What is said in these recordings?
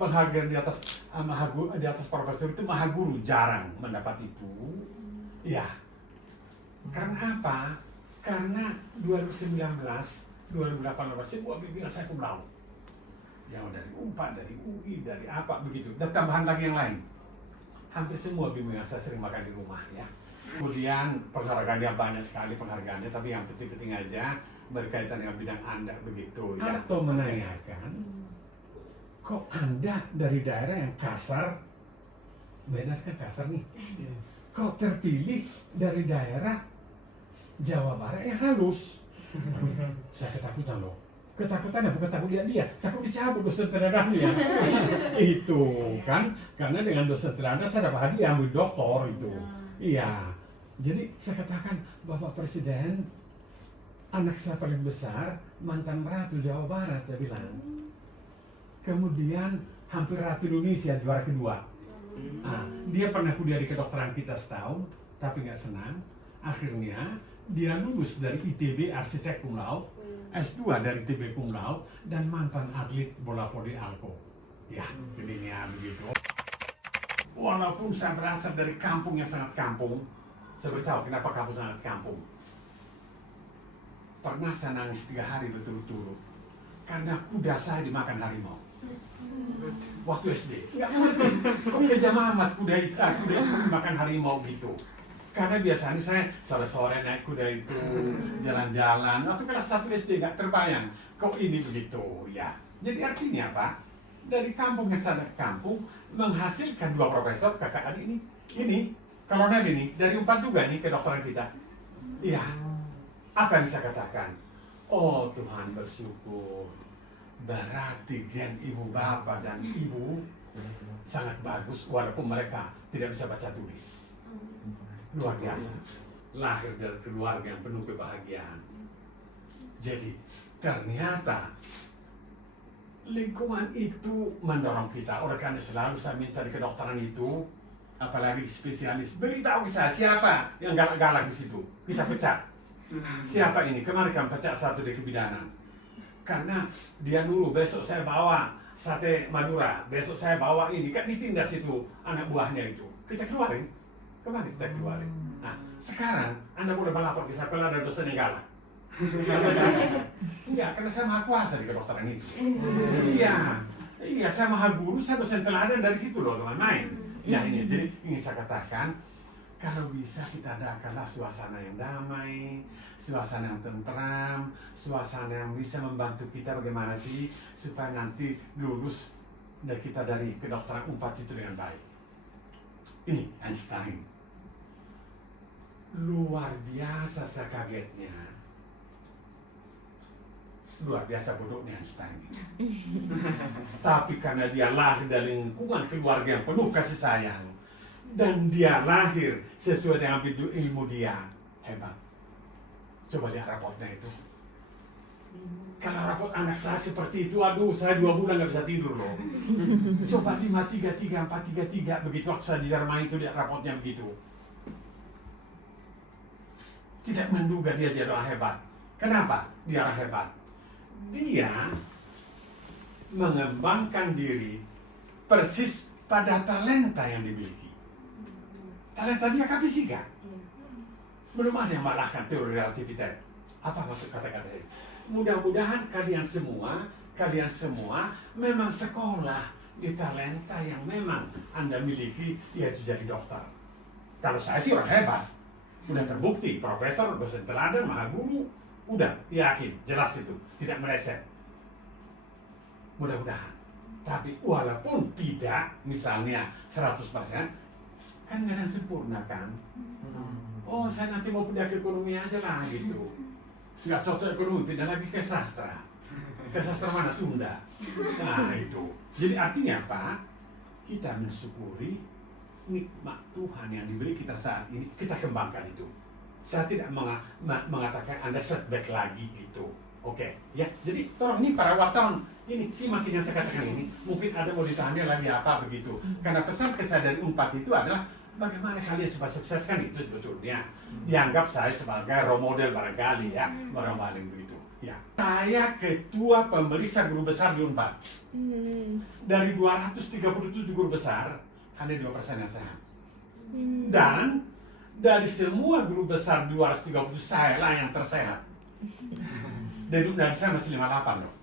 penghargaan di atas profesor itu maha guru jarang mendapat itu. Ya, karena apa? Karena 2019, 2018 semua bimbingan saya cum laude. Yang dari UNPAD, dari UI, dari apa begitu. Dan tambahan lagi yang lain. Hampir semua bimbingan saya sering makan di rumah ya. Kemudian penghargaannya banyak sekali penghargaannya, tapi yang penting-penting aja berkaitan dengan bidang Anda begitu ya. Atau menanyakan, kok Anda dari daerah yang kasar, benar kan kasar nih, kok terpilih dari daerah Jawa Barat yang halus? Saya ketakutan loh. Ketakutannya bukan takut lihat dia, takut dicabut dosen teladangnya. Itu kan, karena dengan dosen teladan saya dapat hadiah ambil doktor itu. Iya, jadi saya katakan Bapak Presiden, anak saya paling besar mantan ratu Jawa Barat, saya bilang. Kemudian hampir ratu Indonesia juara kedua. Nah, dia pernah kuliah di kedokteran kita setahun, tapi nggak senang. Akhirnya dia lulus dari ITB arsitek cum laude, S2 dari ITB cum laude, dan mantan atlet bola voli Alko. Ya, jadinya begitu. Walaupun saya berasal dari kampung yang sangat kampung, saya beritahu kenapa kampung sangat kampung. Pernah saya nangis 3 hari berturut-turut karena kuda saya dimakan harimau. Waktu SD, nggak ngerti kok kejam amat kuda itu dimakan harimau gitu. Karena biasanya saya sore-sore naik kuda itu jalan-jalan. Waktu kelas 1 SD nggak terbayang kok ini begitu ya. Jadi artinya apa? Dari kampung yang sadar kampung menghasilkan 2 profesor kakak adik ini kolonel ini dari UNPAD juga nih kedokteran kita. Iya. Apa yang bisa katakan? Oh Tuhan bersyukur. Berarti gen ibu bapak dan ibu sangat bagus walaupun mereka tidak bisa baca tulis. Luar biasa. Lahir dari keluarga yang penuh kebahagiaan. Jadi ternyata lingkungan itu mendorong kita. Oleh karena selalu saya minta di kedokteran itu, apalagi di spesialis, beritahu saya siapa yang galak-galak di situ. Kita pecat. Siapa ini? Kemarin kan pecat satu di kebidanan. Karena dia dulu besok saya bawa sate Madura, besok saya bawa ini, kan ditindas itu anak buahnya itu. Kita keluarin. Kemarin kita keluarin. Nah, sekarang Anda boleh melapor ke saya kalau ada dosen yang galak. Enggak, karena saya maha kuasa di kedokteran itu. Iya, saya maha guru, saya dosen teladan dari situ loh, teman main. Ya ini, jadi ingin saya katakan, kalau bisa kita adakanlah suasana yang damai, suasana yang tentram, suasana yang bisa membantu kita bagaimana sih supaya nanti lulus dari kita dari kedokteran UNPAD itu dengan baik. Ini Einstein. Luar biasa saya kagetnya. Luar biasa bodohnya Einstein. Tapi karena dia lahir dari lingkungan keluarga yang penuh kasih sayang, dan dia lahir sesuai dengan ilmu dia, hebat. Coba lihat raportnya itu. Kalau raport anak saya seperti itu, aduh, saya 2 bulan nggak bisa tidur loh. Coba 533, 433, begitu waktu saya di Jerman itu lihat raportnya begitu. Tidak menduga dia jadi orang hebat. Kenapa dia orang hebat? Dia mengembangkan diri persis pada talenta yang dimiliki. Talenta dia kan fisika. Belum ada yang mengalahkan teori relativitas. Apa maksud kata-kata itu? Mudah-mudahan kalian semua memang sekolah di talenta yang memang Anda miliki, yaitu jadi dokter. Kalau saya sih orang hebat. Udah terbukti, profesor, dosen teladan, maha guru. Udah, yakin, jelas itu. Tidak meleset. Mudah-mudahan. Tapi walaupun tidak, misalnya 100%, kan nggak ada yang sempurna kan? Oh, saya nanti mau pindah ke ekonomi aja lah gitu. Nggak cocok ekonomi, pindah lagi ke sastra. Ke sastra mana? Sunda. Nah itu. Jadi artinya apa? Kita mensyukuri nikmat Tuhan yang diberi kita saat ini, kita kembangkan itu. Saya tidak mengatakan Anda setback lagi gitu. Oke, ya. Jadi tolong ini para wartawan, ini simak yang saya katakan ini. Mungkin ada mau ditanya lagi apa begitu. Karena pesan kesadaran UNPAD itu adalah bagaimana kalian sukseskan itu sebetulnya. Dianggap saya sebagai role model barangkali ya, barang-barang begitu. Ya, saya ketua pemeriksa guru besar di Unpad. Dari 237 guru besar, hanya 2% yang sehat. Dan dari semua guru besar 230, saya lah yang tersehat. Dari saya masih 58 loh.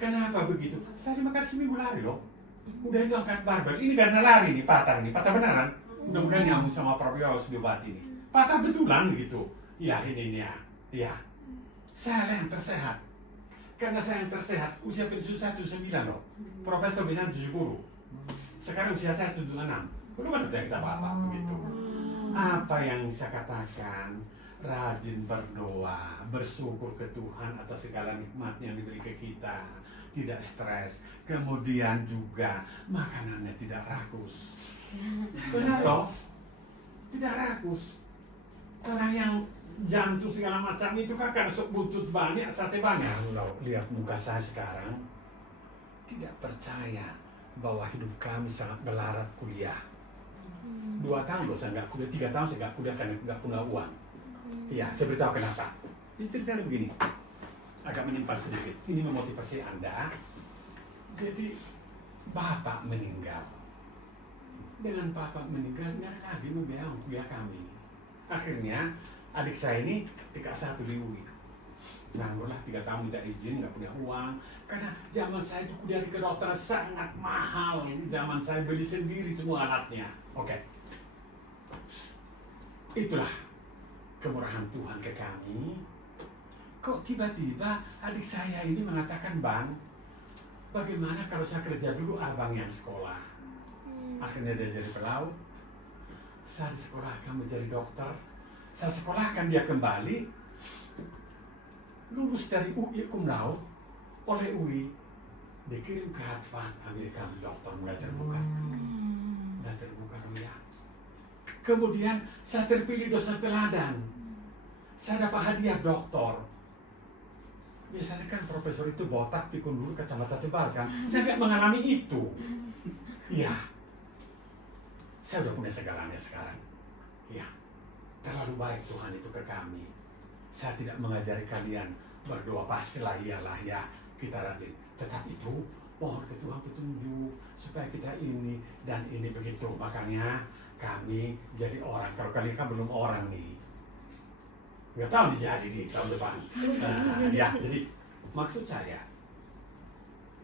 Kenapa begitu? Saya dimakan seminggu lari loh. Udah itu angkat barbel. Ini karena lari nih, patah benaran. Mudah-mudahan nyambung sama Prof. Yos diobati nih. Patah betulan gitu. Ya ini ya. Ya. Saya yang tersehat. Karena saya yang tersehat, usia pensiun saya 79 loh. Profesor bisa 70. Sekarang usia saya 76. Belum ada kita apa-apa begitu. Apa yang saya katakan? Rajin berdoa, bersyukur ke Tuhan atas segala nikmat yang diberi ke kita. Tidak stres. Kemudian juga makanannya tidak rakus. Benar loh. Tidak rakus. Orang yang jantung segala macam itu kan karena butut banyak, sate banyak. Loh, lihat muka saya sekarang, tidak percaya bahwa hidup kami sangat melarat kuliah. 2 tahun loh saya nggak kuliah, 3 tahun saya nggak kuliah karena nggak punya uang. Iya, saya beritahu kenapa. Ini ceritanya begini, agak menyimpang sedikit. Ini memotivasi Anda. Jadi bapak meninggal. Dengan bapak meninggal, nggak lagi membiayai kuliah kami. Akhirnya adik saya ini tingkat 1 di UI. Nganggurlah 3 tahun minta izin, nggak punya uang. Karena zaman saya itu kuliah di kedokteran sangat mahal. Ini zaman saya beli sendiri semua alatnya. Oke. Itulah kemurahan Tuhan ke kami. Kok tiba-tiba adik saya ini mengatakan, Bang, bagaimana kalau saya kerja dulu abang yang sekolah? Akhirnya dia jadi pelaut. Saya disekolahkan menjadi dokter. Saya sekolahkan dia kembali, lulus dari UI cum laude oleh UI, dikirim ke Harvard Amerika, dokter mulai terbuka ya. Kemudian saya terpilih dosen teladan, saya dapat hadiah doktor. Biasanya kan profesor itu botak, pikun dulu, kacamata tebal kan, saya tidak mengalami itu. Ya, saya udah punya segalanya sekarang. Ya. Terlalu baik Tuhan itu ke kami. Saya tidak mengajari kalian berdoa, pastilah iyalah ya, kita rajin. Tetapi itu mohon ke Tuhan petunjuk supaya kita ini dan ini begitu. Makanya kami jadi orang. Kalau kalian kan belum orang nih, nggak tahu dijadi di tahun depan. Ya, jadi maksud saya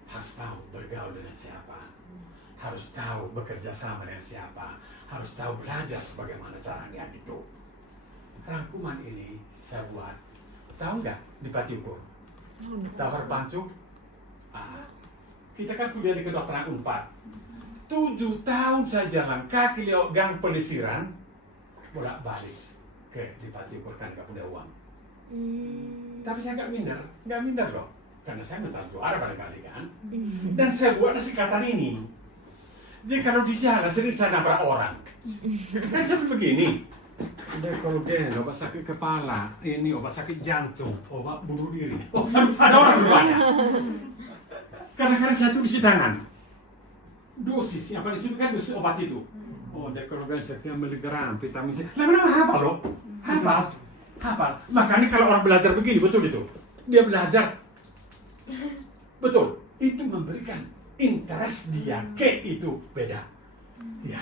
harus tahu bergaul dengan siapa, harus tahu bekerja sama dengan siapa, harus tahu belajar bagaimana caranya gitu. Rangkuman ini saya buat, tahu nggak di Patiukur? Tahu Harpancu? Kita kan kuliah di kedokteran Unpad. 7 tahun saya jalan kaki lewat gang pelesiran, bolak-balik ke di Patiukur kan nggak punya uang. Tapi saya nggak minder loh, karena saya mental juara barangkali kan. Dan saya buat singkatan ini. Jadi kalau di jalan sering saya nabrak orang. Kan seperti begini. Dekologen, obat sakit kepala, ini obat sakit jantung, obat bunuh diri. Oh, ada orang rupanya. Kadang-kadang saya tulis di tangan. Dosis, yang paling sulit kan dosis obat itu. Oh, dekologen sekian miligram, vitamin C. Lama-lama hafal loh. Hafal. Makanya kalau orang belajar begini, betul itu. Dia belajar. Betul. Itu memberikan interest dia ke itu beda. Ya.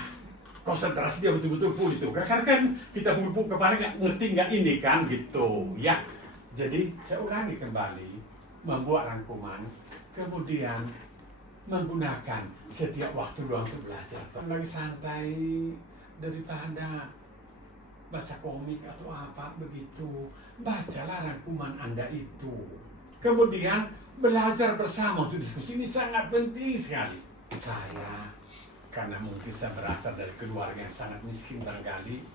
Konsentrasi dia betul-betul full itu. Karena kan kita pupuk kepala nggak ngerti nggak ini kan gitu ya. Jadi saya ulangi kembali, membuat rangkuman, kemudian menggunakan setiap waktu luang untuk belajar. Lagi santai daripada baca komik atau apa begitu, bacalah rangkuman Anda itu. Kemudian belajar bersama untuk diskusi ini sangat penting sekali. Saya karena mungkin saya berasal dari keluarga yang sangat miskin barangkali,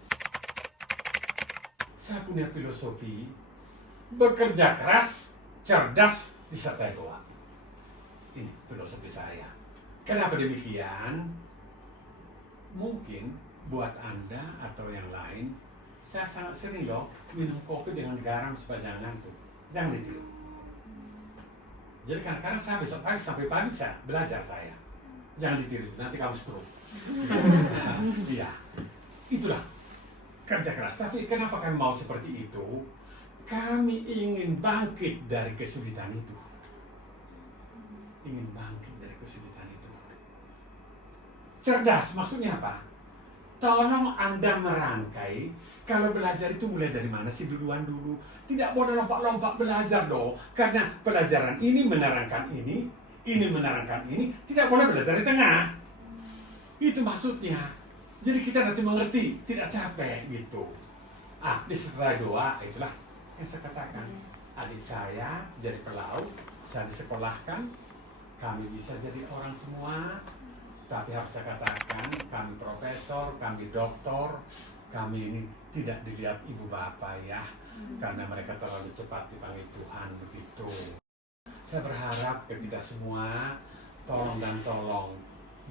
saya punya filosofi bekerja keras, cerdas, disertai doa. Ini filosofi saya. Kenapa demikian? Mungkin buat Anda atau yang lain, saya sangat sering loh minum kopi dengan garam supaya jangan ngantuk. Jangan ditiru. Jadi kadang-kadang saya besok pagi sampai pagi saya belajar saya. Jangan ditiru, nanti kamu stroke. Iya, itulah kerja keras. Tapi kenapa kami mau seperti itu? kami ingin bangkit dari kesulitan itu. Ingin bangkit dari kesulitan itu. Cerdas maksudnya apa? Tolong Anda merangkai, kalau belajar itu mulai dari mana sih duluan dulu. Tidak boleh lompat-lompat belajar dong. Karena pelajaran ini menerangkan ini menerangkan ini. Tidak boleh belajar di tengah. Itu maksudnya. Jadi kita nanti mengerti, tidak capek gitu. Setelah doa, itulah yang saya katakan. Adik saya jadi pelaut, saya disekolahkan, kami bisa jadi orang semua. Tapi harus saya katakan, kami profesor, kami doktor, kami ini tidak dilihat ibu bapak ya, karena mereka terlalu cepat dipanggil Tuhan begitu. Saya berharap ke kita semua, tolong dan tolong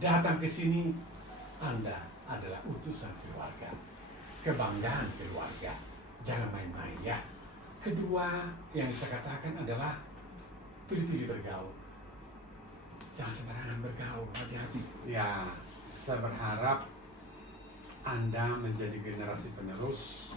datang ke sini. Anda adalah utusan keluarga, kebanggaan keluarga. Jangan main-main ya. Kedua yang saya katakan adalah pilih-pilih bergaul. Jangan sembarangan bergaul, hati-hati. Ya, saya berharap Anda menjadi generasi penerus.